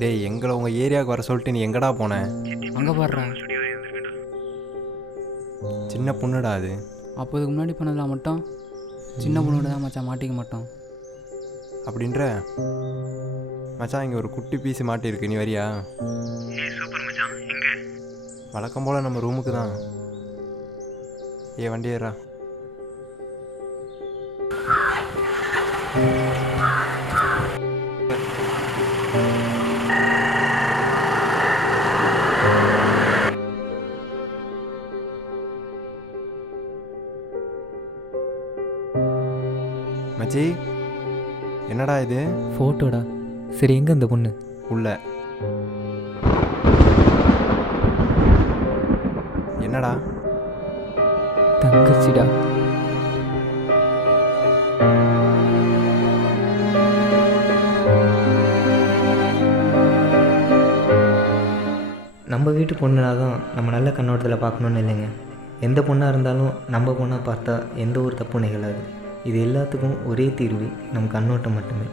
டேய், எங்களை உங்கள் ஏரியாவுக்கு வர சொல்லிட்டு நீ எங்கடா போன? அங்கே பாடுறா. சின்ன பொண்ணுடா அது. அப்போ இதுக்கு முன்னாடி பண்ணதில் மட்டும் சின்ன பொண்ணோட தான் மச்சான் மாட்டிக்க மாட்டோம். அப்படின்ற மச்சான், இங்கே ஒரு குட்டி பீஸு மாட்டியிருக்கு, நீ வரியா? சூப்பர் மச்சான். எங்க? வழக்கம் போல் நம்ம ரூமுக்கு தான். வண்டி ஏறா. மச்சி, என்னடா இது? ஃபோட்டோடா. சரி, எங்கே இந்த பொண்ணு? உள்ள. என்னடா? தங்கச்சிடா. நம்ம வீட்டு பொண்ணுனா தான் நம்ம நல்ல கண்ணோட்டத்தில் பார்க்கணுன்னு இல்லைங்க. எந்த பொண்ணாக இருந்தாலும் நம்ம பொண்ணாக பார்த்தா எந்த ஒரு தப்பு நிகழாது. இது எல்லாத்துக்கும் ஒரே தீர்வு நம்ம கண்ணோட்டம் மட்டுமே.